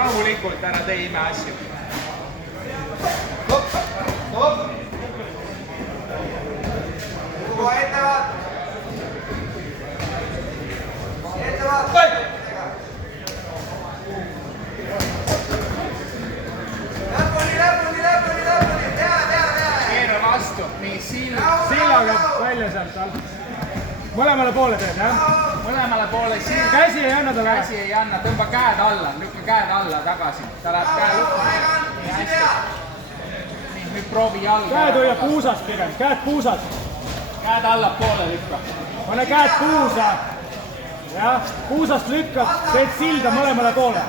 Rahulikult ära tee ime asju. Keera vastu, nii Sillaga välja sealt all. Mõlemale poole teed, jah? mõlemale poole siin. Käsi ei anna talle. Käsi ei anna, tõmba käed alla, lükka käed alla tagasi. Ta läheb käe lukku. Nii hästi. Nii, nüüd proovi jalga. Käed hoia puusast pigem, käed puusast. Käed allapoole lükka. Pane käed puusa. Jah, puusast lükkad, teed silda mõlemale poole.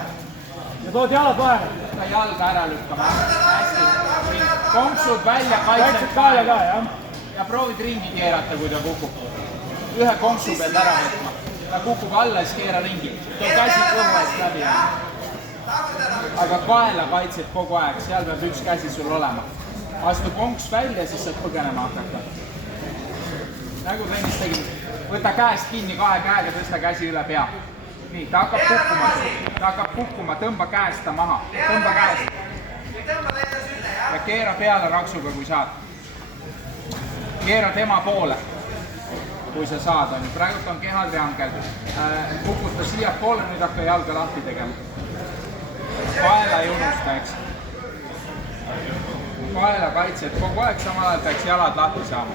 Ja tood jalad vahele. Võta jalga ära lükkama. Hästi. Konksud välja, kaitsed kaela ka, jah. Ja proovid ringi keerata, kui ta kukub. Ühe konksu pead ära võtma. Ta kukub alla, siis keera ringi. Too käsi kõhu eest läbi. Aga kaela kaitsed kogu aeg, seal peab üks käsi sul olema. Astu konks välja, siis saad põgenema hakata. Nagu trennis tegid. Võta käest kinni kahe käega, tõsta käsi üle pea. Nii, ta hakkab kukkuma. Ta hakkab kukkuma, tõmba käest ta maha. Tõmba käest. Ja keera peale raksuga, kui saad. Keera tema poole, kui sa saad. Praegult on kehal triangel. Kukuta siia poole, nüüd hakka jalga lahti tegema. Kaela ei unusta, eks. Kaela kaitsed kogu aeg, samal ajal peaks jalad lahti saama.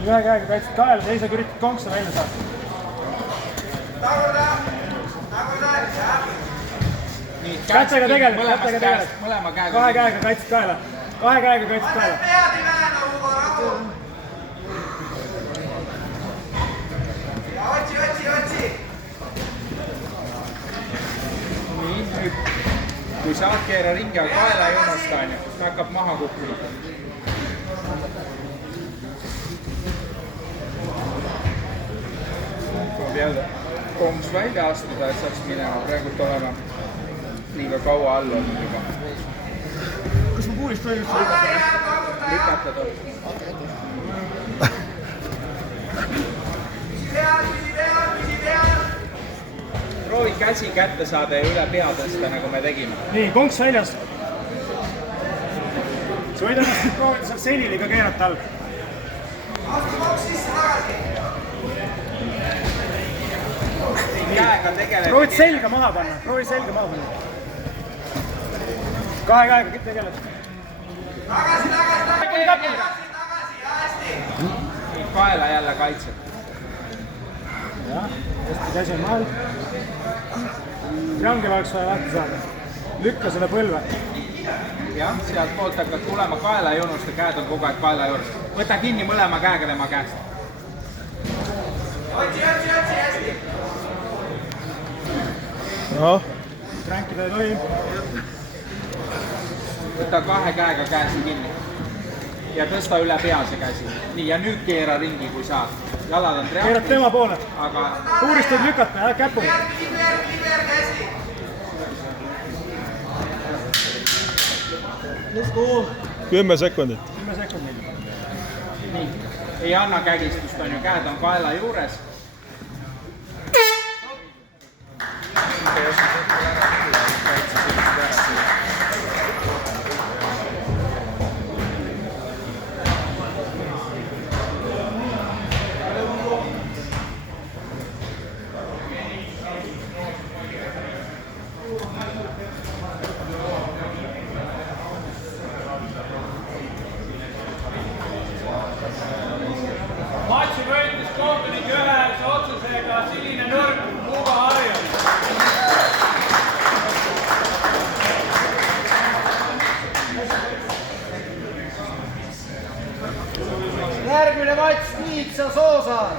Ühe käega kaitsed kaela, teisega üritad konksa välja saada. Kätega tegeled, kätega tegeled. Kahe käega kaitsed kaela. Kahe käega kaitsed kaela. Nii, nüüd kui saad keera ringi, aga kaela ei unusta, ta hakkab maha kukkuma. Tuleb jälle kongs välja astuda, et saaks minema. Praegult olema liiga kaua all olnud juba. Kas ma puulist või üldse lükata? Lükata tuleb. Proovi käsi kätte saada ja üle pea tõsta, nagu me tegime. Nii, konks väljas. Sa võid ennast proovida seal seliliga keerata all. Käega tegeleb. Proovid selga maha panna, proovi selga maha panna. Kahe käega tegeleb. Tagasi, hästi. Kaela jälle kaitseb. Jah, hästi käsi on maal. Triangel oleks vaja lahti saada. Lükka selle põlve. Jah, sealt poolt hakkad tulema, kaela ei unusta, käed on kogu aeg kaela juures. Võta kinni mõlema käega tema käest. Otsi, hästi. Noh. Tränkida ei tohi. Võta kahe käega käsi kinni. Ja tõsta üle pea see käsi. Nii, ja nüüd keera ringi, kui saad. Jalad on trianglis. Keerad tema poole. Aga... Puurist võid lükata, jah, käpu. Kiber käsi. 10 sekundit. 10 sekundit. Nii, ei anna kägistust, on ju, käed on kaela juures. Matši võitis kohtunik ühehäälse otsusega sinine nõrk Ugo Harjal. Järgmine matš Tiitsa Soosaar.